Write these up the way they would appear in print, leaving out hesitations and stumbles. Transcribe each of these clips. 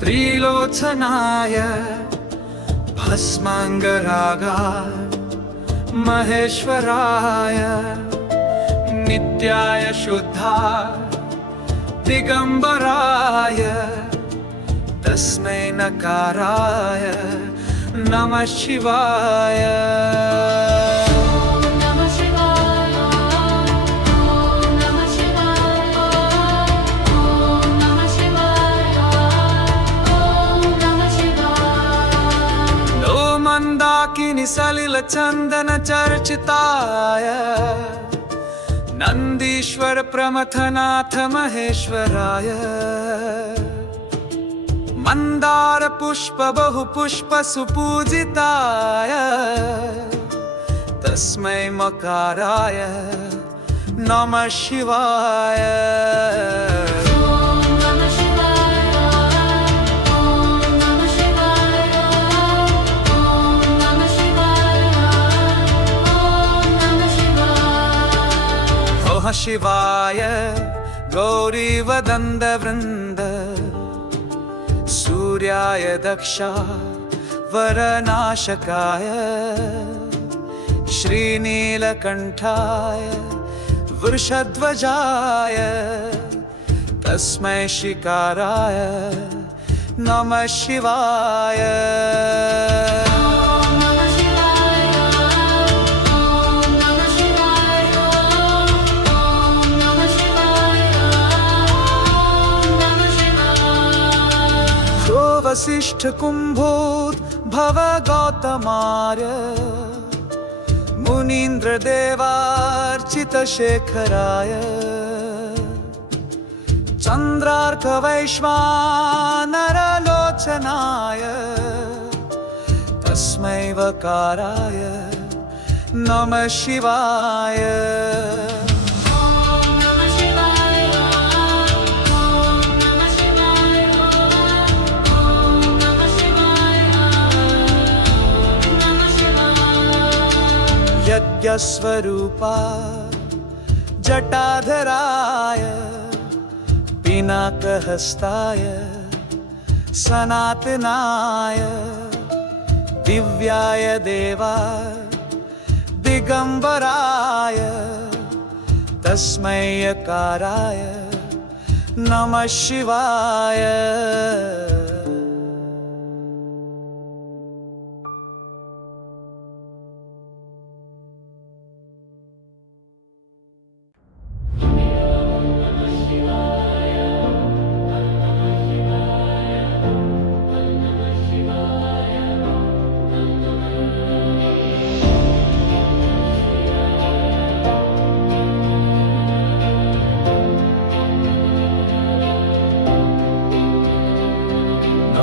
त्रिलोचनाय भस्मांगरागाय महेश्वराय नित्याय शुद्धाय दिगंबराय तस्मै नकाराय नमः शिवाय। मंदाकिनी सलिल चंदन चर्चिताय नंदीश्वर प्रमथनाथ महेश्वराय मंदार पुष्प बहु पुष्प सुपूजिताय तस्मै मकाराय नमः शिवाय। शिवाय गौरीवदन्द वृन्द सूर्याय दक्षा वरनाशकाय श्रीनीलकण्ठाय वृषध्वजाय तस्मै शिकाराय नमः शिवाय। वसिष्ठ कुंभोद भव गौतमार्य मुनीन्द्र देवार्चित शेखराय चंद्रार्क वैश्वानरलोचनाय तस्मै वकाराय नमः शिवाय। यज्ञस्वरूपा जटाधराय पिनाकहस्ताय सनातनाय दिव्याय देवाय दिगंबराय तस्मै यकाराय नमः शिवाय।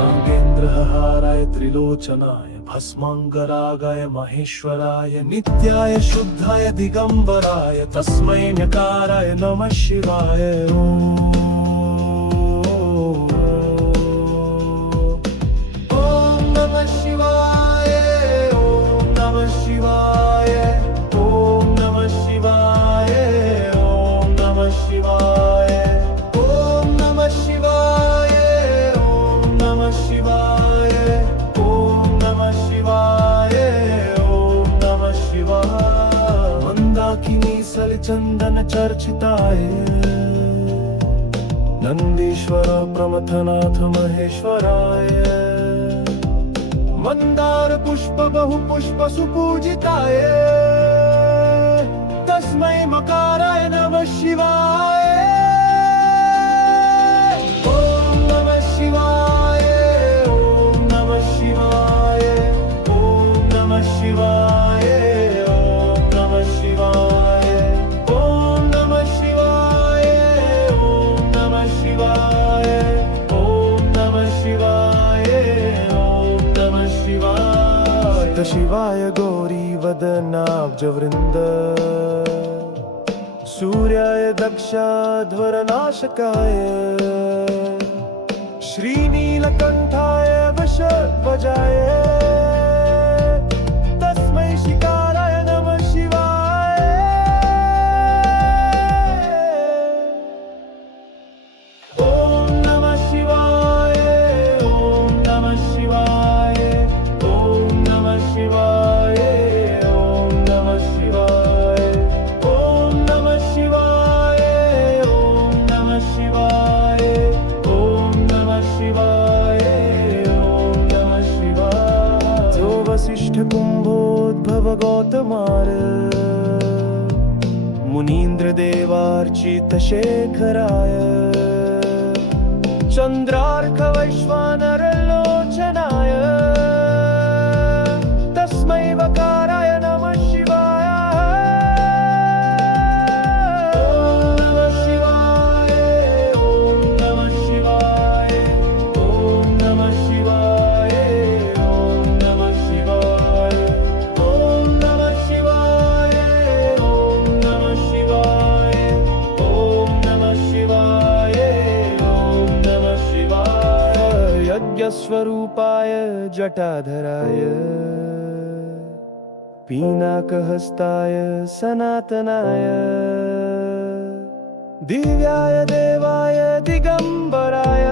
नागेन्द्रहाराय त्रिलोचनाय भस्मांगरागाय महेश्वराय नित्याय शुद्धाय दिगंबराय तस्मै न्यकाराय नमः शिवाय। ओम नमः शिवाय ओम नमः शिवाय ओम नमः शिवाय ओम नमः शिवाय ओम नमः शिवाय ओम नमः शिवाय ओम नमः शिवाय ओम नमः शिवाय। मंदाकिनी सलिचंदन चर्चिताय नंदीश्वर प्रमथनाथ महेश्वराय मंदार पुष्प बहु पुष्प सुपूजिताय तस्मै मकाराय नमः शिवाय। ओम नमः शिवाय ओम नमः शिवाय ओम नमः शिवाय ओम नमः शिवाय ओम नमः शिवाय ओम नमः शिवाय ओम नमः शिवाय ओम नमः शिवाय। शिवाय गौरी वदनाब्ज वृंद सूर्याय दक्षाध्वरनाशकाय श्रीनीलकण्ठाय वृषध्वजाय तस्मै शिकाराय नमः शिवाय। ओम नमः शिवाय ओम तीर्थशेखराय चन्द्रार्कवैश्वानरलोचनाय तस्मै वकाराय नमः शिवाय। ॐ नमः शिवाय, ॐ नमः शिवाय, ॐ नमः शिवाय, ॐ नमः शिवाय, ॐ नमः शिवाय, ॐ नमः शिवाय, ॐ नमः शिवाय। यज्ञस्वरूपाय जटाधराय पिनाकहस्ताय सनातनाय दिव्याय देवाय दिगंबराय